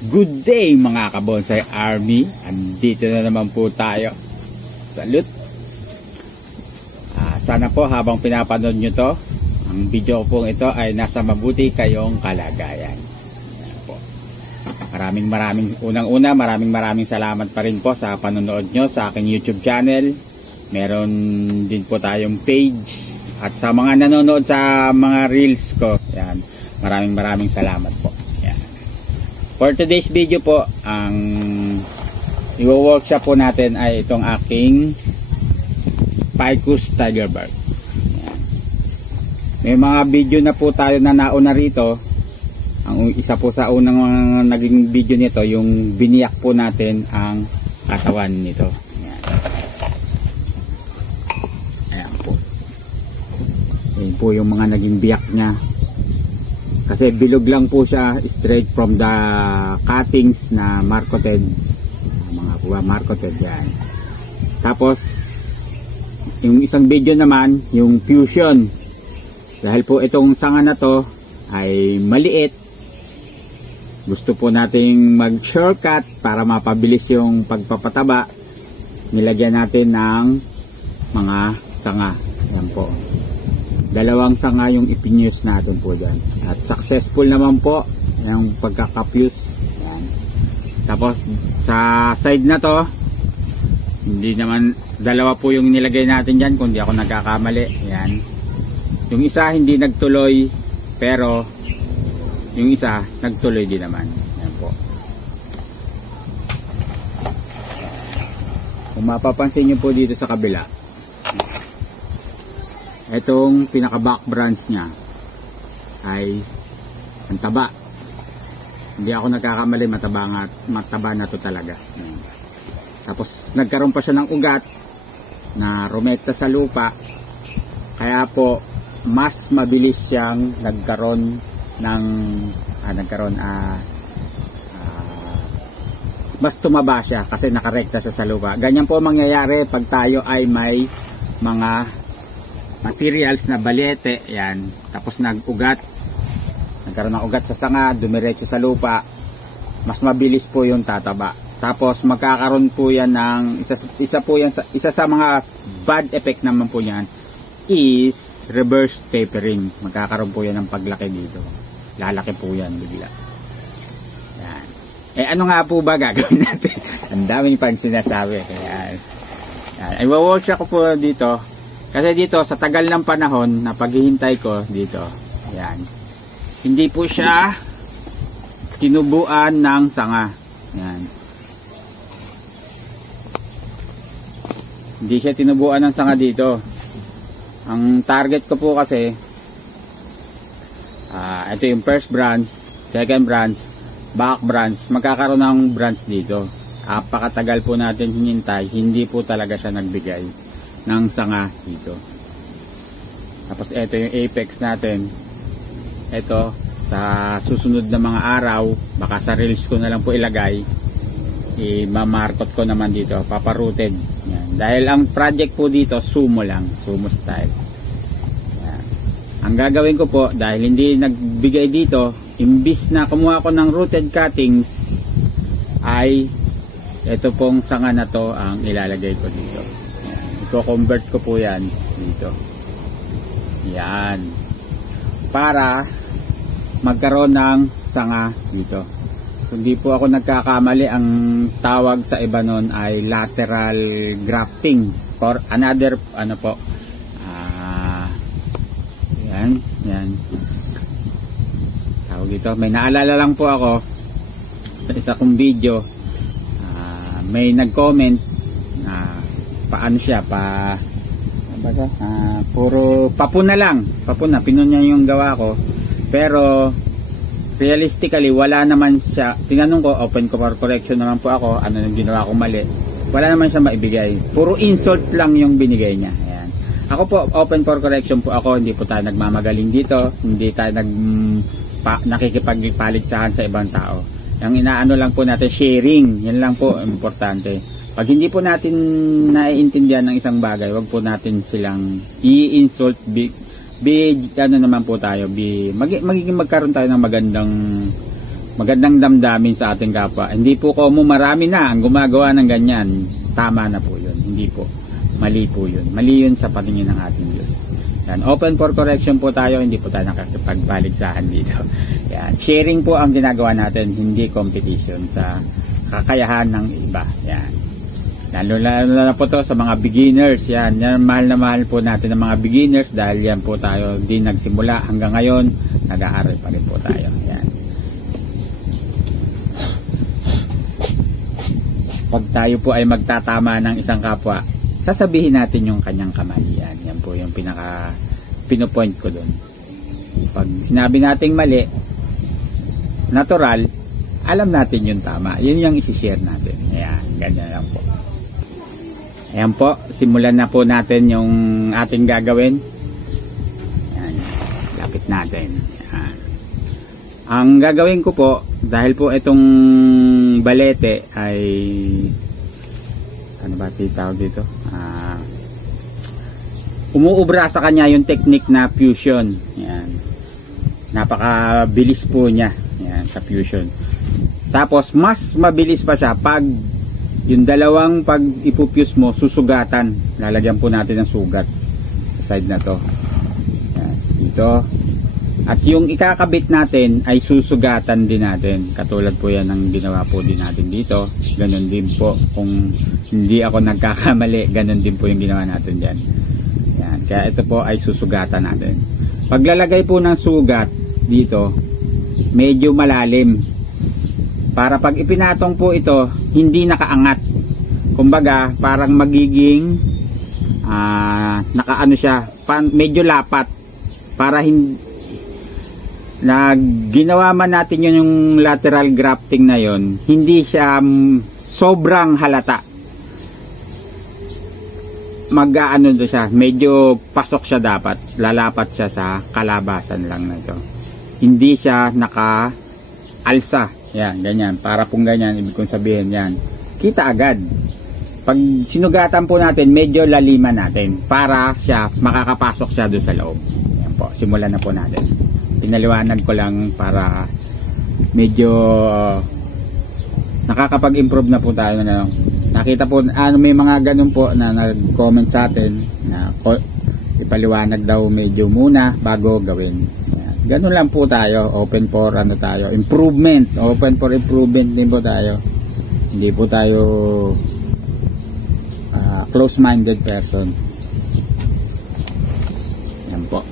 Good day mga kabonsai army. Andito na naman po tayo. Salute. Sana po habang pinapanood nyo to, ang video po ito ay nasa mabuti kayong kalagayan. Po. Maraming salamat pa rin po sa panonood nyo sa aking YouTube channel. Meron din po tayong page. At sa mga nanonood sa mga reels ko, yan, maraming salamat po. For today's video po, ang i-workshop po natin ay itong aking Ficus Tiger Bark. Ayan. May mga video na po tayo na nauna rito. Ang isa po sa unang naging video nito, yung biniyak po natin ang katawan nito. Ayan. Ayan po. Ayan po yung mga naging biyak niya. Kasi bilog lang po siya, straight from the cuttings na marketed, mga marketed yan. Tapos yung isang video naman, yung fusion, dahil po itong sanga na to ay maliit, gusto po nating mag shortcut para mapabilis yung pagpapataba, nilagyan natin ng mga sanga. Yan po, dalawang sanga yung ipinuse natin po dyan. At successful naman po yung pagkakapuse. Yan. Tapos sa side na to, hindi naman, dalawa po yung nilagay natin dyan kung di ako nagkakamali. Yan. Yung isa hindi nagtuloy, pero yung isa nagtuloy din naman. Yan po. Kung mapapansin nyo po dito sa kabila, itong pinaka back branch nya ay ang taba. Hindi ako nagkakamali, mataba na to talaga. Tapos nagkaroon pa siya ng ugat na rumekta sa lupa, kaya po mas mabilis siyang nagkaroon ng mas tumaba siya kasi nakarekta siya sa lupa. Ganyan po mangyayari pag tayo ay may mga materials na balete, yan, tapos nagkaroon ng ugat sa sanga, dumiretso sa lupa, mas mabilis po yung tataba. Tapos magkakaroon po yan ng isa sa mga bad effect naman po yan is reverse tapering. Magkakaroon po yan ng paglaki dito, lalaki po yan bigla. Yan. Ano nga po ba gagawin natin? Ang daming pang sinasabi. Kaya i-workshop ko po dito. Kasi dito sa tagal ng panahon na paghihintay ko dito, yan, hindi po siya tinubuan ng sanga. Yan. Hindi siya tinubuan ng sanga dito. Ang target ko po kasi, ito yung first branch, second branch, back branch, magkakaroon ng branch dito. Apakatagal po natin hinintay, hindi po talaga siya nagbigay ng sanga dito. Tapos ito yung apex natin. Ito sa susunod na mga araw, baka sa reels ko na lang po ilagay, i-markot ko naman dito, paparuted. Yan. Dahil ang project po dito sumo lang, sumo style. Yan. Ang gagawin ko po, dahil hindi nagbigay dito, imbis na kumuha ko ng rooted cuttings, ay ito pong sanga na to ang ilalagay ko dito. I-convert ko po yan dito. Yan. Para magkaroon ng sanga dito. Hindi po ako nagkakamali, ang tawag sa iba nun ay lateral grafting or another yan. Tawag dito. May naalala lang po ako sa isa kong video, may nag-comment na paano siya, puro papuna lang, pinunya yung gawa ko, pero realistically wala naman siya. Tinanong ko, open ko for correction naman po ako, ano yung ginawa ko mali, wala naman siya maibigay, puro insult lang yung binigay niya. Ayan. Ako po, open for correction po ako, hindi po tayo nagmamagaling dito, hindi tayo nakikipagpaligsahan sa ibang tao. Ang inaano lang po natin, sharing, yan lang po importante. Pag hindi po natin naiintindihan ng isang bagay, wag po natin silang i-insult. Ano naman po tayo, magiging magkaroon tayo ng magandang damdamin sa ating kapwa. Hindi po common, marami na ang gumagawa ng ganyan. Tama na po yun. Hindi po. Mali po yun. Mali yun sa patingin ng ating Diyos. Yan. Open for correction po tayo. Hindi po tayo nakakipagbaligsahan dito. Yan. Sharing po ang ginagawa natin. Hindi competition sa kakayahan ng iba. Yan. Lalo na po to sa mga beginners. Yan. Yan. Mahal na mahal po natin ng mga beginners dahil yan po tayo di nagsimula hanggang ngayon. Nag-aaral pa rin po tayo. Yan. Pag tayo po ay magtatama ng isang kapwa, sasabihin natin yung kanyang kamalian. Yan po yung pinopoint ko dun. Pag sinabi nating mali, natural, alam natin yung tama. Yun yung isi-share natin. Ayan, ganyan lang po. Ayan po, simulan na po natin yung ating gagawin. Ayan, lapit natin. Ayan. Ang gagawin ko po, dahil po itong balete ay ano ba tawag dito? Umuubra sa kanya yung technique na fusion. Yan. Napakabilis po niya. Yan, sa fusion. Tapos mas mabilis pa siya pag yung dalawang pag ipupuse mo susugatan. Lalagyan po natin ng sugat sa side na to. Yan, dito. At yung ikakabit natin ay susugatan din natin. Katulad po yan ng ginawa po din natin dito. Ganon din po. Kung hindi ako nagkakamali, ganon din po yung ginawa natin dyan. Yan. Kaya ito po ay susugatan natin. Paglalagay po ng sugat dito, medyo malalim. Para pag ipinatong po ito, hindi nakaangat. Kumbaga, parang magiging nakaano siya, medyo lapat. Para hindi ginawa man natin yun yung lateral grafting na yun, hindi siya sobrang halata. Mag-aano do siya, medyo pasok siya dapat, lalapat siya sa kalabasan lang na ito. Hindi siya naka-alsa. Yan, ganyan. Para pong ganyan, ibig kong sabihin yan. Kita agad. Pag sinugatan po natin, medyo laliman natin para siya, makakapasok siya doon sa loob. Yan po, simulan na po natin. Pinaliwanag ko lang para medyo nakakapag-improve na po tayo na nakita po may mga ganun po na nag-comment sa atin na ipaliwanag daw medyo muna bago gawin. Ganun lang po tayo, open for tayo, improvement, open for improvement din po tayo. Hindi po tayo close-minded person. Yan po.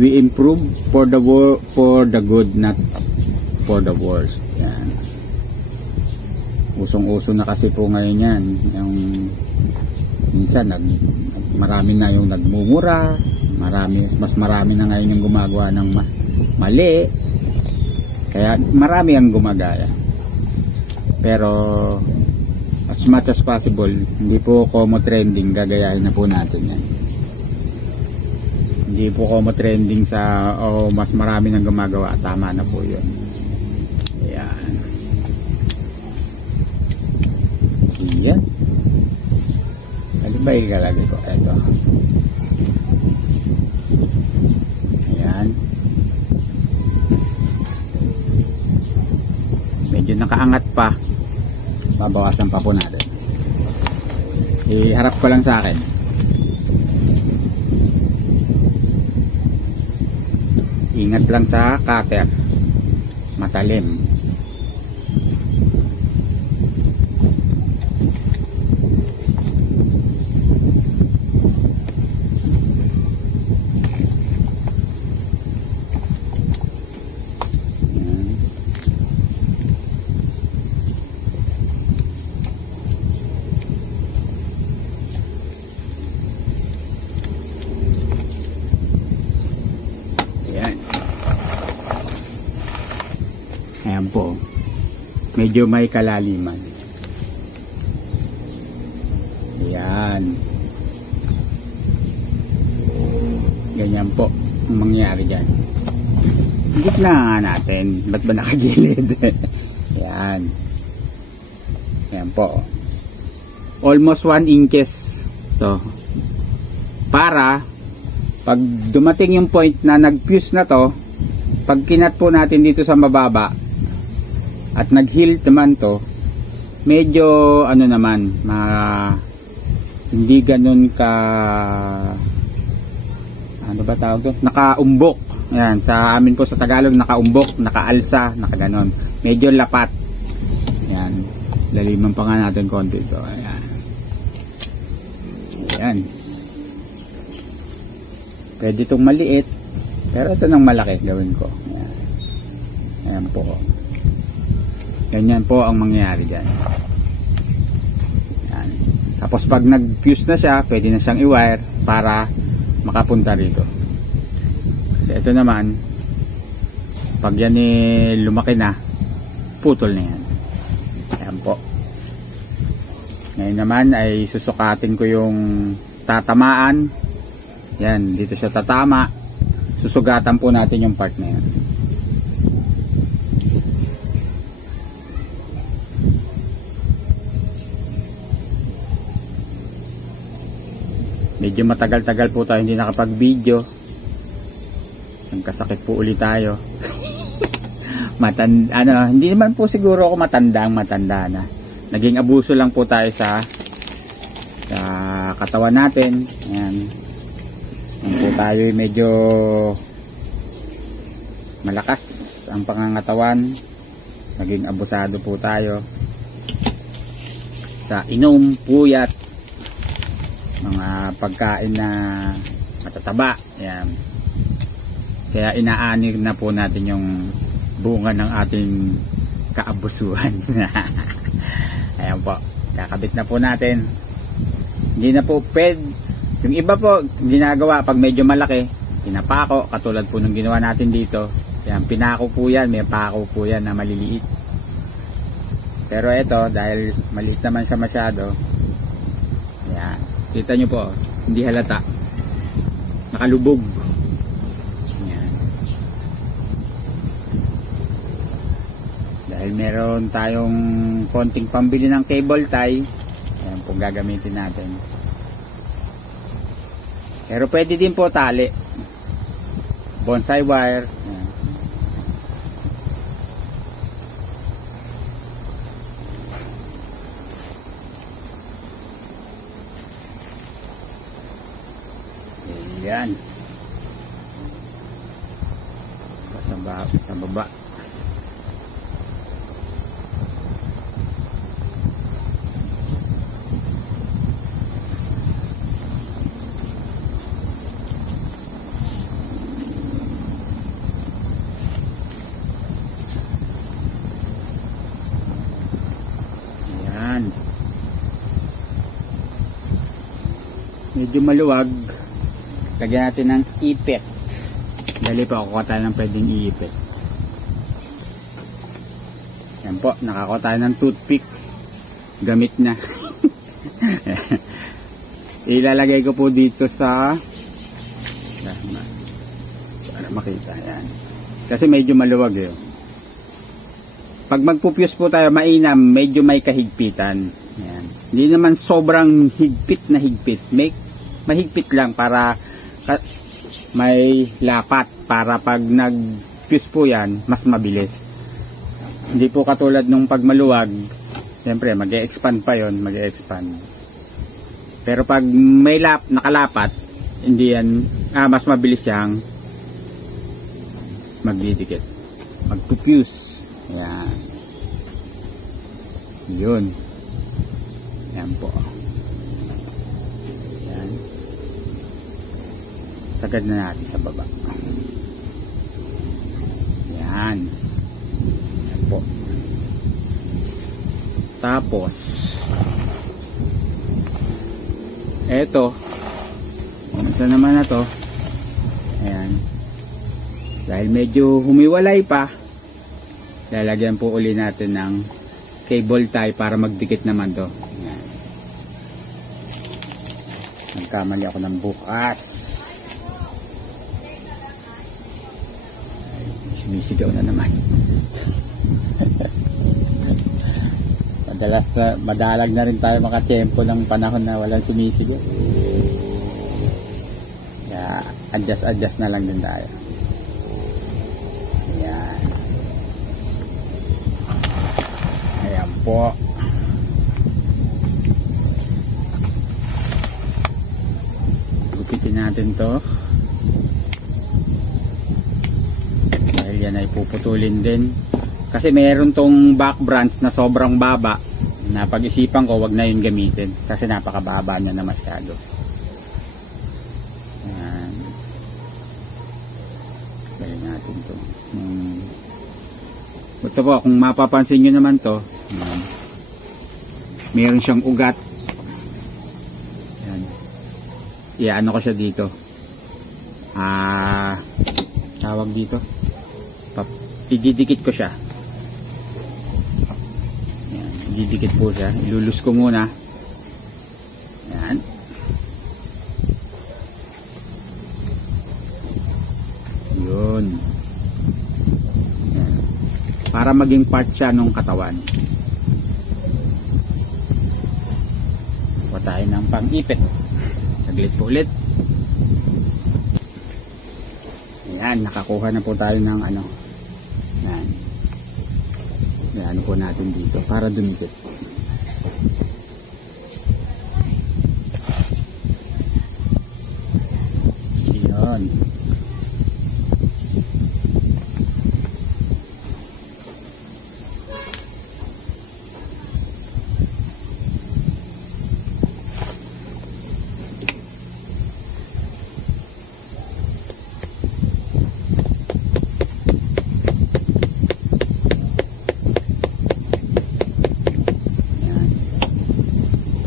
We improve for the good, not for the worst. Yan. Usong-uso na kasi po ngayon yan. Yung minsan marami na yung nagmumura, mas marami na ngayon yung gumagawa ng mali. Kaya marami ang gumagaya. Pero as much as possible, hindi po como trending, gagayahin na po natin yan. Hindi po como trending sa mas marami nang gumagawa, tama na po yun. Ayan. Ayan. Ano ba ilalagay ko? Ito. Ayan. Medyo nakaangat pa. Babawasan pa po natin. Iharap ko lang sa akin. Ingat lang sa cutter. Matalim. Ayan po. Medyo may kalaliman. Ayan. Ganyan po ang mangyayari dyan. Gitna nga natin. Ba't ba nakagilid? Ayan. Ayan po. Almost 1 inches. So, para Pag dumating yung point na nag-fuse na to, pag kinat po natin dito sa mababa at nag-heal naman to, medyo ano naman, hindi ganun ka, ano ba tawag to? Nakaumbok. Ayan, sa amin po sa Tagalog, nakaumbok, nakaalsa, nakaganon. Medyo lapat. Ayan, laliman pa nga natin konti ito. Ayan. Ayan. Pwede itong maliit, pero ito ng malaki gawin ko. Ayan. Ayan po. Ganyan po ang mangyayari dyan. Ayan. Tapos pag nag-fuse na siya, pwede na siyang i-wire para makapunta rito. Kasi ito naman, pag yan lumaki na, putol na yan. Ayan po. Ngayon naman ay susukatin ko yung tatamaan. Yan, dito siya tatama. Susugatan po natin yung part na yan. Medyo matagal-tagal po tayo hindi nakapag-video. Nagkasakit po ulit tayo. Hindi naman po siguro ako matanda na. Naging abuso lang po tayo sa katawan natin. Ayan. Ayan po tayo medyo malakas ang pangangatawan. Naging abusado po tayo sa inom, puyat, mga pagkain na matataba. Ayan. Kaya inaanir na po natin yung bunga ng ating kaabusuhan. Ayan po, kakabit na po natin. Hindi na po yung iba po ginagawa pag medyo malaki, pinapako katulad po ng ginawa natin dito. Ayan, pinako po yan, may pako po yan na maliliit. Pero ito, dahil maliit naman siya masyado, ayan, kita nyo po, hindi halata, nakalubog. Ayan. Dahil meron tayong konting pambili ng cable tie, ayan po gagamitin natin. Pero pwede din po tali, bonsai wire. Ayan. Ayan. Sa baba. Ayan. Medyo maluwag. Lagyan natin ng ipit. Dali po, kukuha tayo ng pwedeng iipit. Yan po, nakakuha tayo ng toothpick. Gamit na. Ilalagay ko po dito sa para makita. Yan. Kasi medyo maluwag yun. Pag magpupuse po tayo, mainam, medyo may kahigpitan. Yan. Hindi naman sobrang higpit na higpit. Mahigpit lang para may lapat para pag nag-fuse po yan mas mabilis. Hindi po katulad nung pag maluwag, siyempre mag-e-expand pa yon, mag-e-expand. Pero pag may nakalapat, hindi yan, mas mabilis siyang magdidikit, mag-fuse. Yan, yun, yan po. Sagad na natin sa baba. Yan. Yan po. Tapos eto, ito naman na to. Ayan. Dahil medyo humiwalay pa, lalagyan po uli natin ng cable tie para magdikit naman to. Ayan. Nagkamali ako ng bukas. Sumisigaw na naman. Madalag na rin tayo makatempo ng panahon na walang sumisigaw. Yeah. adjust na lang din tayo. Ayan. Ayan po. Gupitin natin to. Dahil yan ay puputulin din. Kasi mayroon tong back branch na sobrang baba. Na pag-isipan ko wag na yun gamitin. Kasi napakababa niya na masyado. Ayan. Gawin natin to. Ito po, kung mapapansin nyo naman to. Ayan. Mayroon siyang ugat. Ayan. Iyaano ko siya dito. Tawag dito. Ididikit ko siya. Ayan. Ididikit po siya. Ilulus ko muna. Ayan. Yun. Ayan. Para maging part siya nung katawan. Kuha tayo ng pang-ipit. Saglit po ulit. Ayan, nakakuha na po tayo ng ano. Ayan. Ayan po natin dito para dumikit. Ayan.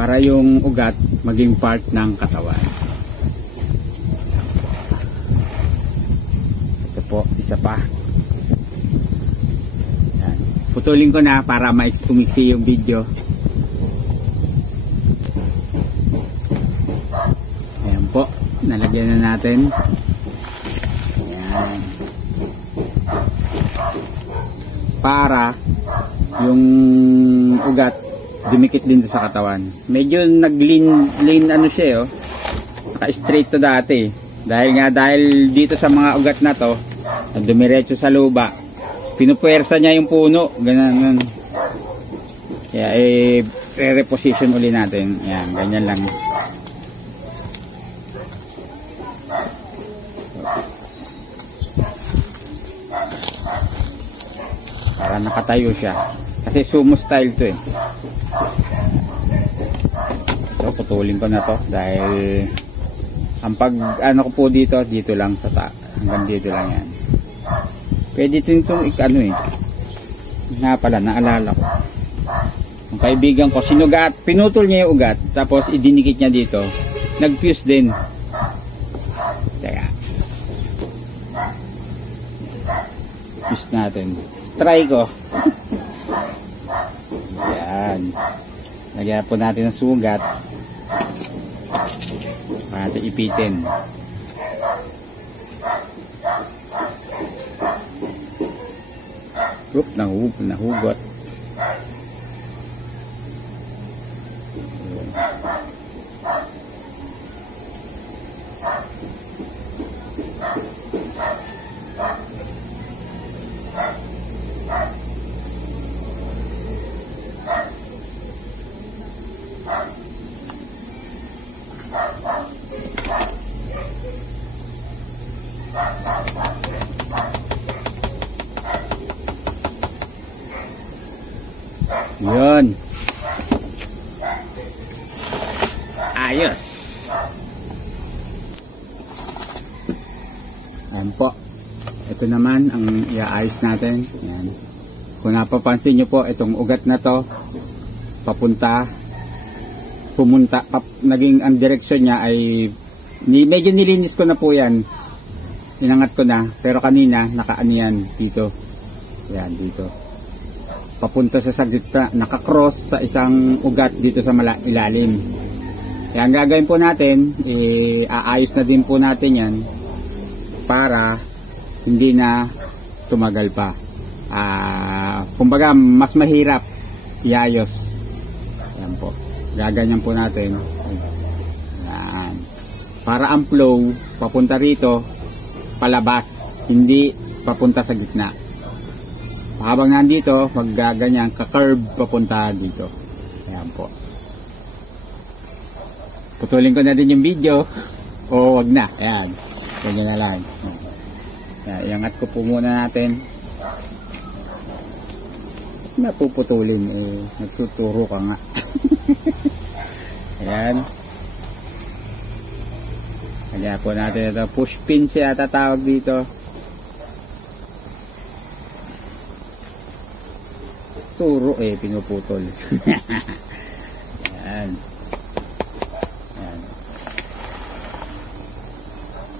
Para yung ugat maging part ng katawan. Ito po, isa pa. Yan. Putulin ko na para maisumiksi yung video. Ayan po, nalagyan na natin. Ayan. Para yung ugat dumikit din sa katawan. Medyo nag-lean ano siya, oh. Naka-straight to dati. Dahil dito sa mga ugat na to, dumiretso sa luba. Pinupuwersa niya yung puno, ganun. Kaya reposition uli natin. Yan, ganyan lang. Para nakatayo siya. Kasi sumo style to eh. So putulin ko na to dahil ang pag ano ko po dito lang sa hanggang dito lang yan. Pwede din itong ano eh. Nga pala, naalala ko. Ang kaibigan ko, sinugat, pinutol niya yung ugat, tapos idinikit niya dito. Nag-fuse din. Teka. Fuse natin. Try ko. Yan. Lagyan po natin ng sugat. Para natin ipitin. Oop, nahugot. Yun. Ayos. Ayan po. Ito naman ang iaayos natin. Ayan. Kung napapansin nyo po, itong ugat na to naging ang direksyon niya ay medyo nilinis ko na po yan. Inangat ko na, pero kanina nakaano yan dito. Ayan, dito. Papunta sa gitna, nakakross sa isang ugat dito sa ilalim. Kaya ang gagawin po natin, aayos na din po natin yan para hindi na tumagal pa. Kumbaga, mas mahirap iayos. Yan po. Gaganyan po natin. Yan. Para ang flow papunta rito, palabas, hindi papunta sa gitna. Habang nandito, maggaganyan, ka-curve papunta dito. Ayan po. Putulin ko na din yung video. O wag na. Ayan. Ganyan na lang. Ayan, iangat ko po muna natin. Napuputulin. Nagtuturo ka nga. Ayan. Kaya po natin ito. Push pin siya tatawag dito. Turo pinuputol. Ayan. Ayan.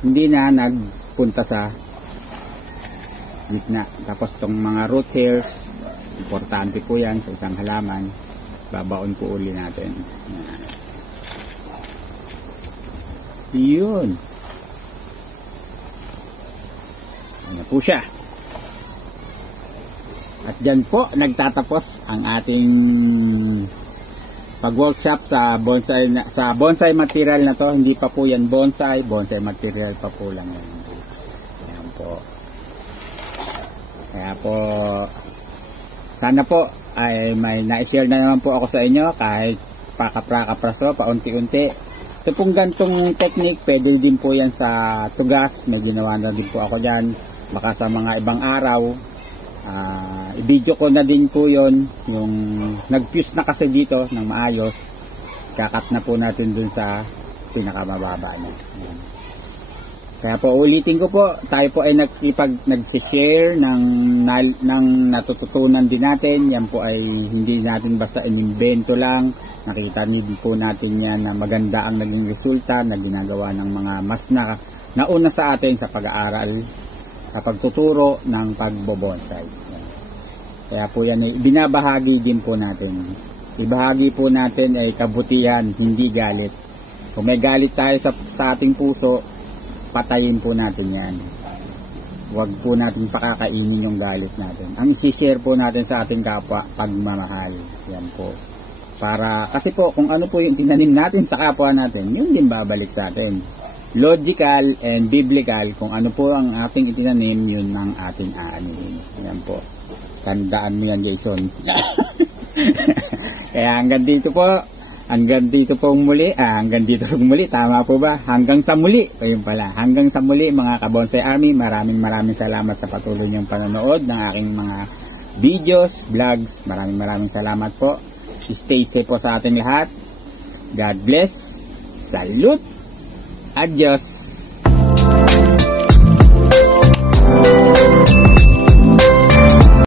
Hindi na nagpunta sa gitna. Tapos tong mga root hairs, importante po yan sa isang halaman. Babaon po uli natin. Ayan. Yun. Ayan po siya. At dyan po nagtatapos ang ating pag-workshop sa bonsai material na to. Hindi pa po yan bonsai material pa po lang yan. Ayan po. Kaya po sana po ay may na-share na naman po ako sa inyo kahit pakapra-kapraso, paunti-unti. Ito pong gantong technique, pwede din po yan sa tugas. May ginawa na din po ako dyan. Baka sa mga ibang araw. I-video ko na din po yon, yung nag-fuse na kasi dito ng maayos, kakat na po natin dun sa pinakamababa niya. Kaya po ulitin ko po, tayo po ay nag-share ng natututunan din natin. Yan po ay hindi natin basta inimbento lang. Nakita din po natin yan na maganda ang naging resulta na ginagawa ng mga mas nauna sa atin sa pag-aaral, sa pagtuturo ng pagbobonsai. Kaya po yan ay binabahagi din po natin. Ibahagi po natin ay kabutihan, hindi galit. Kung may galit tayo sa ating puso, patayin po natin yan. Huwag po natin pakakainin yung galit natin. Ang isi-share po natin sa ating kapwa, pagmamahal. Yan po. Kasi po kung ano po yung tinanim natin sa kapwa natin, yun din babalik sa atin. Logical and biblical, kung ano po ang ating itinanim, yun ang ating aanihin. Yan po. Tandaan mo yan, Jason. Kaya hanggang dito po muli. Hanggang dito pong muli, tama po ba? Hanggang sa muli. Ayun pala. Hanggang sa muli mga Kabonsai Army. Maraming salamat sa patuloy niyong panonood ng aking mga videos, vlogs. Maraming salamat po. Stay safe po sa ating lahat. God bless. Salute. Adios.